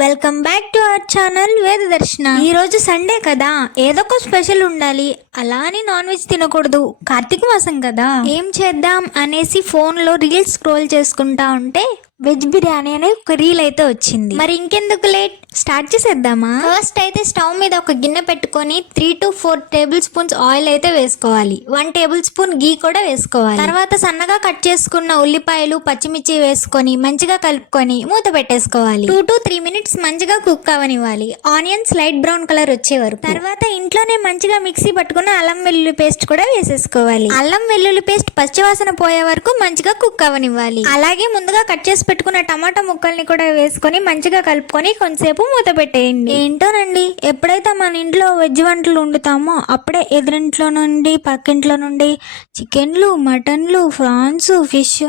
Welcome back to our channel Vedadarshana. ఈ రోజు Sunday కదా, ఏదో ఒక స్పెషల్ ఉండాలి. అలా అని నాన్ వెజ్ తినకూడదు, కార్తీక మాసం కదా. ఏం చేద్దాం అనేసి ఫోన్ లో రీల్స్ స్క్రోల్ చేసుకుంటా ఉంటే వెజ్ బిర్యానీ అనే ఒక రీల్ అయితే వచ్చింది. మరి ఇంకెందుకు లేట్, స్టార్ట్ చేసేద్దామా. ఫస్ట్ అయితే స్టవ్ మీద ఒక గిన్నె పెట్టుకొని 3 to 4 టేబుల్ స్పూన్స్ ఆయిల్ అయితే వేసుకోవాలి. 1 టేబుల్ స్పూన్ గీ కూడా వేసుకోవాలి. తర్వాత సన్నగా కట్ చేసుకున్న ఉల్లిపాయలు, పచ్చిమిర్చి వేసుకొని మంచిగా కలుపుకొని మూత పెట్టేసుకోవాలి. 2 to 3 మినిట్స్ మంచిగా కుక్ అవనివ్వాలి, ఆనియన్స్ లైట్ బ్రౌన్ కలర్ వచ్చే వరకు. తర్వాత ఇంట్లోనే మంచిగా మిక్సీ పట్టుకున్న అల్లం వెల్లుల్లి పేస్ట్ కూడా వేసేసుకోవాలి. అల్లం వెల్లుల్లి పేస్ట్ పచ్చివాసన పోయే వరకు మంచిగా కుక్ అవనివ్వాలి. అలాగే ముందుగా కట్ చేసి పెట్టుకున్న టమాటా ముక్కల్ని కూడా వేసుకొని మంచిగా కలుపుకొని కొంతసేపు మూత పెట్టేయండి. ఏంటోనండి, ఎప్పుడైతే మన ఇంట్లో వెజ్ వంటలు వండుతామో అప్పుడే ఎదురింట్లో నుండి పక్కింట్లో నుండి చికెన్లు, మటన్లు, ఫ్రాన్స్, ఫిష్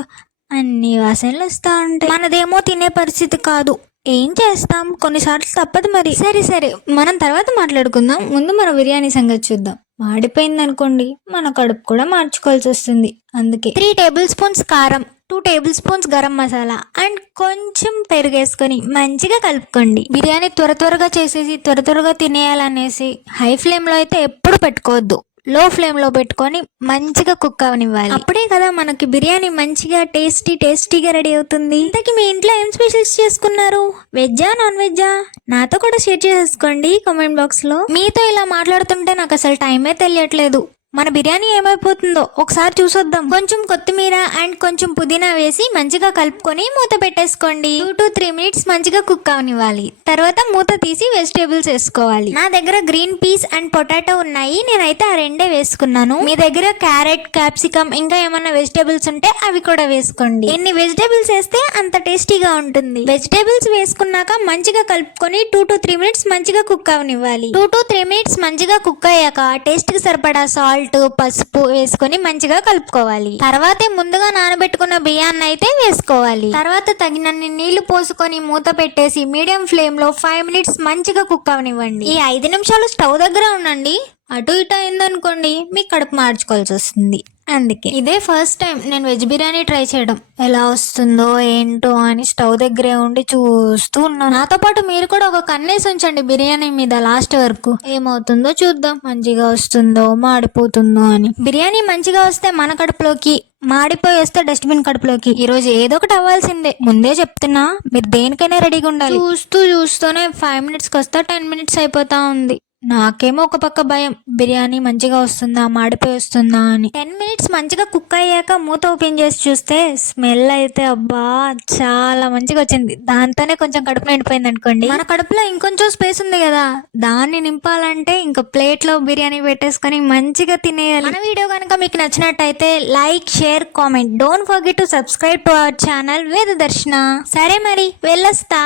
అన్ని వాసనలు వస్తూ ఉంటాయి. మనదేమో తినే పరిస్థితి కాదు, ఏం చేస్తాం, కొన్నిసార్లు తప్పదు. మరి సరే మనం తర్వాత మాట్లాడుకుందాం. ముందు మన బిర్యానీ సంగతి చూద్దాం. మాడిపోయింది అనుకోండి, మన కడుపు కూడా మార్చుకోవాల్సి వస్తుంది. అందుకే 3 టేబుల్ స్పూన్స్ కారం, 2 table spoons garam masala and కొంచెం పెరుగేసుకొని మంచిగా కలుపుకోండి. బిర్యానీ త్వరగా చేసేసి త్వరగా తినేయాలనేసి హై ఫ్లేమ్ లో అయితే ఎప్పుడు పెట్టుకోవద్దు, లో ఫ్లేమ్ లో పెట్టుకొని మంచిగా కుక్ అవనివ్వాలి. అప్పుడే కదా మనకి బిర్యానీ మంచిగా టేస్టీగా రెడీ అవుతుంది. ఇంతకీ మీ ఇంట్లో ఏం స్పెషల్స్ చేసుకున్నారు, వెజ్జా నాన్ వెజ్జా? నాతో కూడా షేర్ చేసేసుకోండి కామెంట్ బాక్స్ లో. మీతో ఇలా మాట్లాడుతుంటే నాకు అసలు టైమే తెలియట్లేదు. మన బిర్యానీ ఏమైపోతుందో ఒకసారి చూసొద్దాం. కొంచెం కొత్తిమీర అండ్ కొంచెం పుదీనా వేసి మంచిగా కలుపుకొని మూత పెట్టేసుకోండి. 2 to 3 మినిట్స్ మంచిగా కుక్ అవనివ్వాలి. తర్వాత మూత తీసి వెజిటేబుల్స్ వేసుకోవాలి. నా దగ్గర గ్రీన్ పీస్ అండ్ పొటాటో ఉన్నాయి, నేనైతే ఆ రెండే వేసుకున్నాను. మీ దగ్గర క్యారెట్, క్యాప్సికమ్ ఇంకా ఏమన్నా వెజిటేబుల్స్ ఉంటే అవి కూడా వేసుకోండి. ఎన్ని వెజిటేబుల్స్ వేస్తే అంత టేస్టీగా ఉంటుంది. వెజిటేబుల్స్ వేసుకున్నాక మంచిగా కలుపుకొని 2 to 3 మినిట్స్ మంచిగా కుక్ అవనివ్వాలి. 2 to 3 మినిట్స్ మంచిగా కుక్ అయ్యాక టేస్ట్ కి సరిపడా సాల్ట్, పసుపు వేసుకొని మంచిగా కలుపుకోవాలి. తర్వాతే ముందుగా నానబెట్టుకున్న బియ్యాన్ని అయితే వేసుకోవాలి. తర్వాత తగినన్ని నీళ్లు పోసుకొని మూత పెట్టేసి మీడియం ఫ్లేమ్ లో 5 మినిట్స్ మంచిగా కుక్ అవనివ్వండి. ఈ 5 నిమిషాలు స్టవ్ దగ్గర ఉండండి. అటు ఇటు అయిందనుకోండి మీ కడుపు మార్చుకోవాల్సి వస్తుంది. అందుకే ఇదే ఫస్ట్ టైం నేను వెజ్ బిర్యానీ ట్రై చేయడం. ఎలా వస్తుందో ఏంటో అని స్టవ్ దగ్గరే ఉండి చూస్తూ ఉన్నాను. నాతో పాటు మీరు కూడా ఒక కన్నేసి ఉంచండి బిర్యానీ మీద లాస్ట్ వరకు. ఏమవుతుందో చూద్దాం, మంచిగా వస్తుందో మాడిపోతుందో అని. బిర్యానీ మంచిగా వస్తే మన కడుపులోకి, మాడిపోయి వస్తే డస్ట్బిన్ కడుపులోకి. ఈ రోజు ఏదో ఒకటి అవ్వాల్సిందే, ముందే చెప్తున్నా. మీరు దేనికైనా రెడీగా ఉండాలి. చూస్తూనే 5 మినిట్స్కి వస్తా 10 మినిట్స్ అయిపోతా ఉంది. నాకేమో ఒక పక్క భయం, బిర్యానీ మంచిగా వస్తుందా మాడిపోయి వస్తుందా అని. 10 మినిట్స్ మంచిగా కుక్ అయ్యాక మూత ఓపెన్ చేసి చూస్తే స్మెల్ అయితే అబ్బా చాలా మంచిగా వచ్చింది. దాంతోనే కొంచెం కడుపు నిండిపోయింది అనుకోండి. మన కడుపులో ఇంకొంచెం స్పేస్ ఉంది కదా, దాన్ని నింపాలంటే ఇంకా ప్లేట్ లో బిర్యానీ పెట్టేసుకొని మంచిగా తినేయాలి. మన వీడియో కనుక మీకు నచ్చినట్టయితే like, share, comment. Don't forget to subscribe to our channel Vedadarshana. సరే మరి వెళ్ళొస్తా.